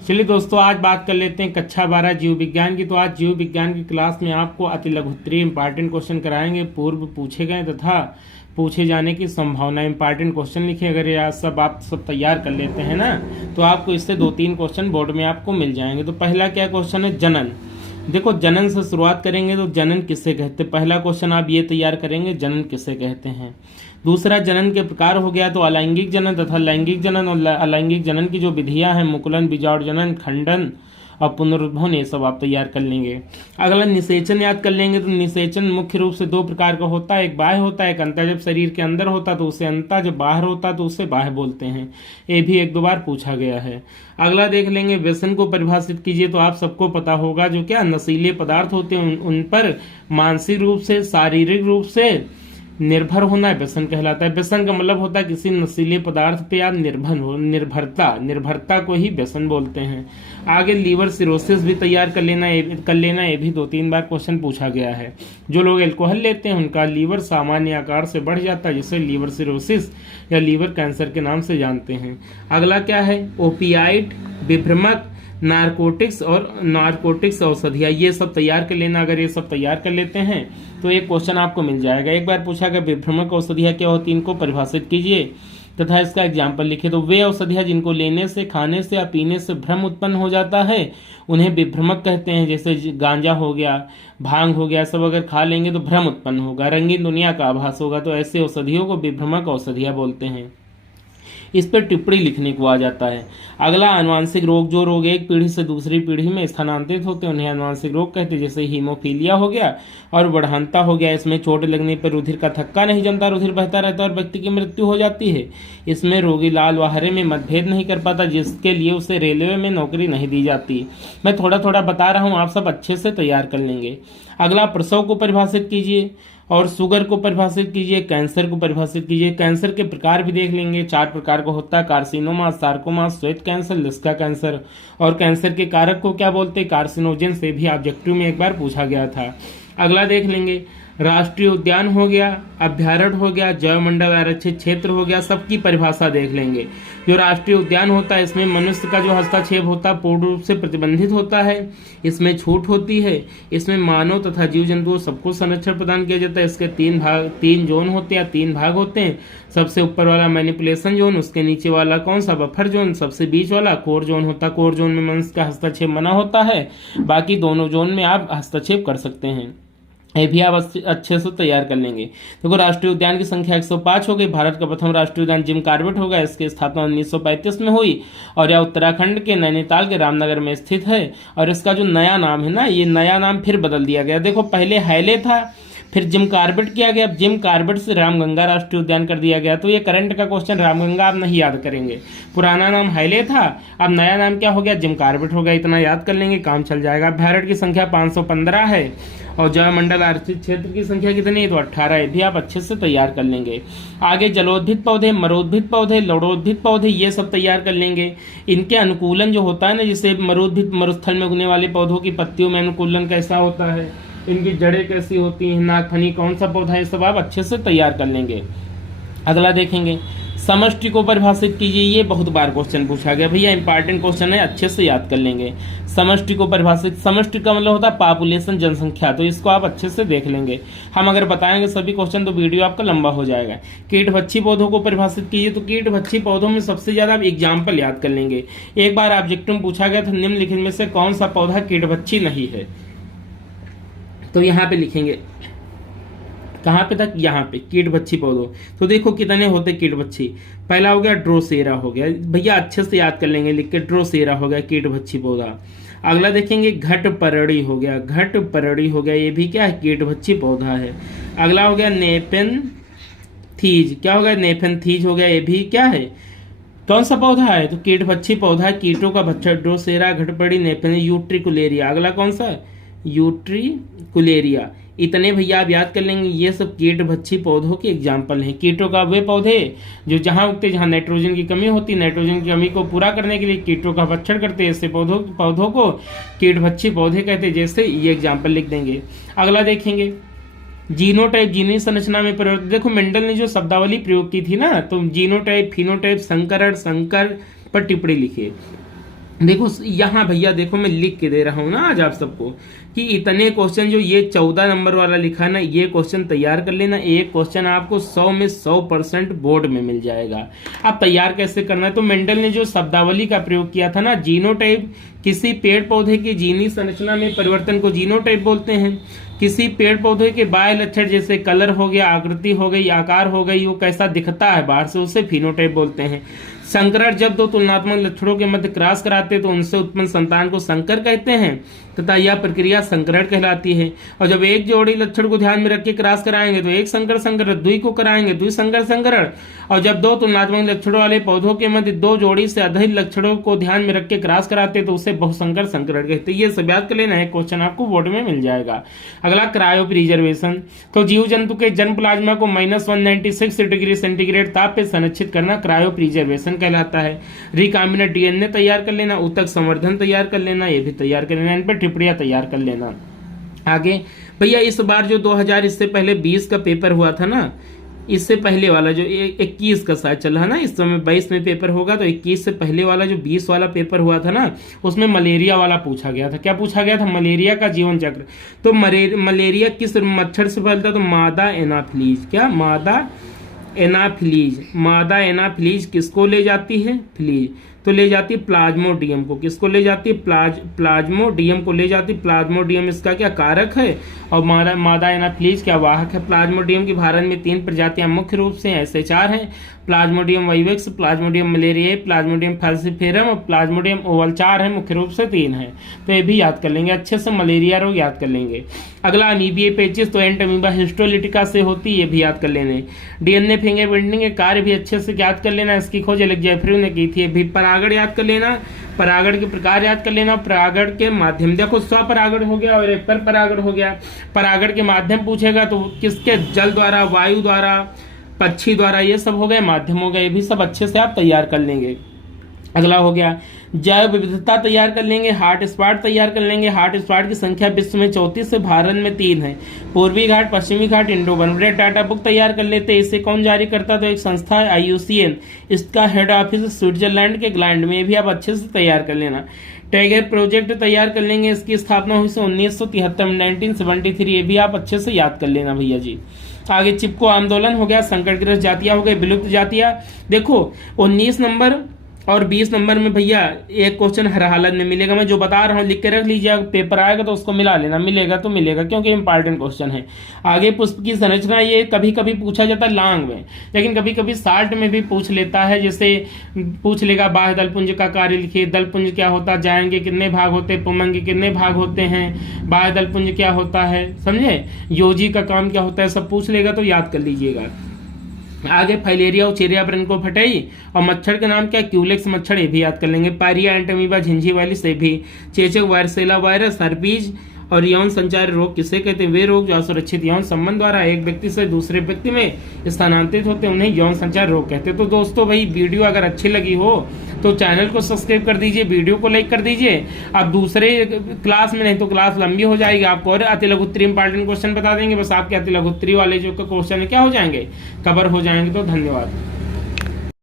चलिए दोस्तों, आज बात कर लेते हैं कक्षा 12 जीव विज्ञान की। तो आज जीव विज्ञान की क्लास में आपको अति लघुत्तरीय इंपॉर्टेंट क्वेश्चन कराएंगे, पूर्व पूछे गए तथा पूछे जाने की संभावना। इंपॉर्टेंट क्वेश्चन लिखे, अगर ये आज आप सब तैयार कर लेते हैं ना, तो आपको इससे 2-3 क्वेश्चन बोर्ड में आपको मिल जाएंगे। तो पहला क्या क्वेश्चन है, जनन। देखो, जनन से शुरुआत करेंगे तो जनन किसे कहते हैं, पहला क्वेश्चन आप ये तैयार करेंगे, जनन किसे कहते हैं। दूसरा, जनन के प्रकार हो गया तो अलैंगिक जनन तथा लैंगिक जनन, और अलैंगिक जनन की जो विधियां हैं, मुकुलन, बिजौर जनन, खंडन और पुनरुद्भवन, ये सब आप तैयार कर लेंगे। अगला निषेचन याद कर लेंगे। तो निषेचन मुख्य रूप से 2 प्रकार का होता है, एक बाह्य होता है, एक अंतर। जब शरीर के अंदर होता तो उसे अंतर, जब बाहर होता तो उसे बाह्य बोलते हैं। ये भी 1-2 बार पूछा गया है। अगला देख लेंगे, व्यसन को परिभाषित कीजिए। तो आप सबको पता होगा जो क्या नशीले पदार्थ होते हैं उन पर मानसिक रूप से, शारीरिक रूप से निर्भर होना व्यसन कहलाता है। व्यसन का मतलब होता है किसी नशीले पदार्थ पे आप निर्भर हो, निर्भरता को ही व्यसन बोलते हैं। आगे लीवर सिरोसिस भी तैयार कर लेना। ये भी 2-3 बार क्वेश्चन पूछा गया है। जो लोग अल्कोहल लेते हैं उनका लीवर सामान्य आकार से बढ़ जाता है, जिसे लीवर सिरोसिस या लीवर कैंसर के नाम से जानते हैं। अगला क्या है, ओपियाइड, विभ्रमक, नारकोटिक्स औषधियाँ, ये सब तैयार कर लेना। अगर ये सब तैयार कर लेते हैं तो एक क्वेश्चन आपको मिल जाएगा। एक बार पूछा गया विभ्रमक औषधियाँ क्या होती है, इनको परिभाषित कीजिए तथा इसका एग्जाम्पल लिखिए। तो वे औषधियाँ जिनको लेने से, खाने से या पीने से भ्रम उत्पन्न हो जाता है उन्हें विभ्रमक कहते हैं। जैसे गांजा हो गया, भांग हो गया, सब अगर खा लेंगे तो भ्रम उत्पन्न होगा, रंगीन दुनिया का आभास होगा, तो ऐसे औषधियों को विभ्रमक औषधियाँ बोलते हैं। इस पर टिप्पणी लिखने को आ जाता है। अगला, आनुवांशिक रोग। जो रोग एक पीढ़ी से दूसरी पीढ़ी में स्थानांतरित होते हैं उन्हें आनुवांशिक रोग कहते हैं। जैसे हीमोफीलिया हो गया और बढ़ानता हो गया। इसमें चोट लगने पर रुधिर का थक्का नहीं जमता, रुधिर बहता रहता है और व्यक्ति की मृत्यु हो जाती है। इसमें रोगी लाल व हरे में मतभेद नहीं कर पाता, जिसके लिए उसे रेलवे में नौकरी नहीं दी जाती। मैं थोड़ा थोड़ा बता रहा हूँ, आप सब अच्छे से तैयार कर लेंगे। अगला, प्रसव को परिभाषित कीजिए और शुगर को परिभाषित कीजिए, कैंसर को परिभाषित कीजिए। कैंसर के प्रकार भी देख लेंगे, 4 प्रकार का होता है, कार्सिनोमा, सार्कोमा, श्वेत कैंसर, लिस्का कैंसर। और कैंसर के कारक को क्या बोलते हैं, कार्सिनोजेन, से भी ऑब्जेक्टिव में एक बार पूछा गया था। अगला देख लेंगे, राष्ट्रीय उद्यान हो गया, अभ्यारण्य हो गया, जैवमंडल आरक्षित क्षेत्र हो गया, सबकी परिभाषा देख लेंगे। जो राष्ट्रीय उद्यान होता है इसमें मनुष्य का जो हस्तक्षेप होता है पूर्ण रूप से प्रतिबंधित होता है, इसमें छूट होती है, इसमें मानव तथा जीव जंतुओं सबको संरक्षण प्रदान किया जाता है। इसके 3 जोन होते हैं, 3 भाग होते हैं। सबसे ऊपर वाला मैनिपुलेशन जोन, उसके नीचे वाला कौन सा, बफर जोन, सबसे बीच वाला कोर जोन होता है। कोर जोन में मनुष्य का हस्तक्षेप मना होता है, बाकी दोनों जोन में आप हस्तक्षेप कर सकते हैं। ये भी आप अच्छे से तैयार कर लेंगे। देखो, राष्ट्रीय उद्यान की संख्या 105 हो गई। भारत का प्रथम राष्ट्रीय उद्यान जिम कॉर्बेट होगा, इसकी स्थापना 1935 में हुई और यह उत्तराखंड के नैनीताल के रामनगर में स्थित है। और इसका जो नया नाम है ना, ये नया नाम फिर बदल दिया गया। देखो, पहले हैले था, फिर जिम कॉर्बेट किया गया, जिम कॉर्बेट से रामगंगा राष्ट्रीय उद्यान कर दिया गया। तो ये करंट का क्वेश्चन, रामगंगा आप नहीं याद करेंगे। पुराना नाम हैले था, अब नया नाम क्या हो गया, जिम कॉर्बेट हो गया। इतना याद कर लेंगे, काम चल जाएगा। अभ्यारण्य की संख्या 515 है और जैवमंडल आरक्षित क्षेत्र की संख्या कितनी है, तो 18 है। भी आप अच्छे से तैयार कर लेंगे। आगे जलोद्भिद पौधे, मरोद्भिद पौधे, लौड़ोद्भिद पौधे, ये सब तैयार कर लेंगे। इनके अनुकूलन जो होता है ना, जैसे मरुद्भिद, मरुस्थल में उगने वाले पौधों की पत्तियों में अनुकूलन कैसा होता है, इनकी जड़ें कैसी होती हैं, नागफनी कौन सा पौधा है, ये सब आप अच्छे से तैयार कर लेंगे। अगला देखेंगे, समष्टि को परिभाषित कीजिए। ये बहुत बार क्वेश्चन पूछा गया भैया, इंपॉर्टेंट क्वेश्चन है, अच्छे से याद कर लेंगे। समष्टि को परिभाषित, समष्टि का मतलब होता है पॉपुलेशन, जनसंख्या, तो इसको आप अच्छे से देख लेंगे। हम अगर बताएंगे सभी क्वेश्चन तो वीडियो आपका लंबा हो जाएगा। कीटभक्षी पौधों को परिभाषित कीजिए। तो कीटभक्षी पौधों में सबसे ज्यादा आप एग्जाम्पल याद कर लेंगे। एक बार ऑब्जेक्टिव में पूछा गया था, निम्नलिखित में से कौन सा पौधा कीटभक्षी नहीं है, तो यहाँ पे लिखेंगे, कहाँ पे तक, यहाँ पे, कीटभक्षी पौधों। तो देखो कितने होते कीटभक्षी। पहला हो गया ड्रोसेरा हो गया, भैया अच्छे से याद कर लेंगे लिख के, ड्रोसेरा हो गया कीटभक्षी पौधा। अगला देखेंगे, घटपरड़ी हो गया, घटपरड़ी हो गया, ये भी क्या है, कीटभक्षी पौधा है। अगला हो गया नेपेंथीज, क्या हो गया, नेपेंथीज हो गया, ये भी क्या है, कौन सा पौधा है, तो कीटभक्षी पौधा, कीटों का भक्षक। ड्रोसेरा, घटपरड़ी, नेपेन, यूट्रिकुलेरिया। अगला कौन सा, यूट्रिकुलेरिया। इतने भैया आप याद कर लेंगे, ये सब कीटभक्षी पौधों के एग्जाम्पल हैं। कीटों का वे पौधे जो जहां उगते, जहां नाइट्रोजन की कमी होती, नाइट्रोजन की कमी को पूरा करने के लिए कीटों का भक्षण करते हैं, ऐसे पौधों को कीटभक्षी पौधे कहते हैं। जैसे ये एग्जाम्पल लिख देंगे। अगला देखेंगे, जीनोटाइप, जीनी संरचना में परिवर्तन। देखो, मेंडल ने जो शब्दावली प्रयोग की थी ना, तो जीनोटाइप, फिनोटाइप, संकर पर टिप्पणी लिखिए। देखो यहाँ भैया देखो मैं लिख के दे रहा हूँ ना आज आप सबको कि इतने क्वेश्चन जो ये 14 नंबर वाला लिखा ना, ये क्वेश्चन तैयार कर लेना। एक क्वेश्चन आपको 100 में 100% बोर्ड में मिल जाएगा। अब तैयार कैसे करना है, तो मेंडल ने जो शब्दावली का प्रयोग किया था ना, जीनोटाइप, किसी पेड़ पौधे की जीनी संरचना में परिवर्तन को जीनोटाइप बोलते हैं। किसी पेड़ पौधे के बाह्य लक्षण जैसे कलर हो गया, आकृति हो गई, आकार हो गई, वो कैसा दिखता है बाहर से, उसे फिनोटाइप बोलते हैं। संकरण, जब दो तुलनात्मक लक्षणों के मध्य क्रॉस कराते हैं तो उनसे उत्पन्न संतान को संकर कहते हैं तथा यह प्रक्रिया संकरण कहलाती है। और जब एक जोड़ी लक्षण को ध्यान में रख के क्रॉस कराएंगे तो एक संकर संकरण, द्वि को कराएंगे द्वि संकर संकरण। और जब दो तुलनात्मक लक्षणों वाले पौधों के मध्य दो जोड़ी से अधिक लक्षणों को ध्यान में रख के क्रॉस कराते हैं तो उसे बहुसंकर संकरण कहते हैं। ये सब याद कर लेना है, क्वेश्चन आपको बोर्ड में मिल जाएगा। अगला क्रायो प्रिजर्वेशन, तो जीव जंतु के जन्म प्लाज्मा को -196 डिग्री सेंटीग्रेड ताप पे संरक्षित करना क्रायो प्रिजर्वेशन कहलाता है। रिकाम्बिनेंट डीएनए तैयार कर लेना, ऊतक संवर्धन तैयार कर लेना, ये भी तैयार कर लेना, इन पर टिप्पणियां तैयार कर लेना। आगे भैया इस बार जो 2000 इससे पहले 20 का पेपर हुआ था ना, इससे पहले वाला जो 21 का शायद चल रहा ना, इस समय 22 में पेपर होगा, तो 21 से पहले वाला जो 20 वाला पेपर हुआ था ना, उसमें मलेरिया वाला पूछा गया था। क्या पूछा गया था? मलेरिया का जीवन चक्र। तो मलेरिया किस मच्छर से फैलता? तो मादा एनाफिलीज। क्या? मादा एनाफिलीज। मादा एनाफिलीज किसको ले जाती है? फिलीज। तो ले जाती है प्लाज्मोडियम को। किसको ले जाती है? प्लाज्मोडियम को ले जाती है। प्लाज्मोडियम इसका क्या कारक है, और मादा एनाफिलीज क्या वाहक है। प्लाज्मोडियम की भारत में 3 प्रजातियां मुख्य रूप से ऐसे 4 हैं: प्लाज्मोडियम वाइवेक्स, प्लाज्मोडियम मलेरियाe, प्लाज्मोडियम फाल्सिफेरम और प्लाज्मोडियम ओवल। 4 है, मुख्य रूप से 3 है। तो ये भी याद कर लेंगे अच्छे से, मलेरिया रोग याद कर लेंगे। अगला अमीबिया पेचिस, तो एंट अमीबा हिस्टोलिटिका से होती है, ये भी याद कर लेने। डीएनए फिंगरप्रिंटिंग के कार्य भी अच्छे से याद कर लेना, इसकी खोज एलेक्स जेफरी ने की थी। भी परागण याद कर लेना, परागण के प्रकार याद कर लेना, परागण के माध्यम। देखो स्वपरागण हो गया और एक पर परागण हो गया। परागण के माध्यम पूछेगा तो किसके? जल द्वारा, वायु द्वारा, पक्षी द्वारा, ये सब हो गए माध्यम हो गए। ये भी सब अच्छे से आप तैयार कर लेंगे। अगला हो गया जैव विविधता तैयार कर लेंगे। हॉट स्पॉट तैयार कर लेंगे। हॉट स्पॉट की संख्या विश्व में 34 से भारत में 3 है। पूर्वी घाट, पश्चिमी घाट, इंडो बनवरे डाटा बुक तैयार कर लेते हैं। इसे कौन जारी करता? तो एक संस्था है IUCN, इसका हेड ऑफिस स्विट्जरलैंड के ग्लैंड में, भी आप अच्छे से तैयार कर लेना। टैगर प्रोजेक्ट तैयार कर लेंगे, इसकी स्थापना हुई 1973 में, 1973, ये भी आप अच्छे से याद कर लेना भैया जी। आगे चिपको आंदोलन हो गया, संकटग्रस्त जातियां हो गई, विलुप्त जातियां। देखो 19 नंबर और 20 नंबर में भैया एक क्वेश्चन हर हालत में मिलेगा। मैं जो बता रहा हूँ लिख के रख लीजिए, पेपर आएगा तो उसको मिला लेना, मिलेगा तो मिलेगा, क्योंकि इंपॉर्टेंट क्वेश्चन है। आगे पुष्प की संरचना, ये कभी कभी पूछा जाता है लॉन्ग में, लेकिन कभी कभी शार्ट में भी पूछ लेता है। जैसे पूछ लेगा बाह्य दलपुंज का कार्य लिखिए, दलपुंज क्या होता है, जाएंगे कितने भाग होते हैं, पुमंग के कितने भाग होते हैं, बाह्य दलपुंज क्या होता है, समझे, योजी का काम क्या होता है, सब पूछ लेगा तो याद कर लीजिएगा। आगे फाइलेरिया और चेरियाब्रन को फटाई, और मच्छर का नाम क्या? क्यूलेक्स मच्छर, ये भी याद कर लेंगे। पायरिया, एंटमीबा, झिंझी वाली से भी। चेचक, वायरसेला वायरस, हर्पीज और यौन संचार रोग किसे कहते हैं? वे रोग जो असुरक्षित यौन संबंध द्वारा एक व्यक्ति से दूसरे व्यक्ति में स्थानांतरित होते हैं, उन्हें यौन संचार रोग कहते हैं। तो दोस्तों भाई वीडियो अगर अच्छी लगी हो तो चैनल को सब्सक्राइब कर दीजिए, वीडियो को लाइक कर दीजिए। अब दूसरे क्लास में नहीं तो क्लास लंबी हो जाएगी, आपको और अति लघुत्तरी इंपॉर्टेंट क्वेश्चन बता देंगे, बस आपके अति लघुत्तरी वाले जो क्वेश्चन है क्या हो जाएंगे? कवर हो जाएंगे। तो धन्यवाद।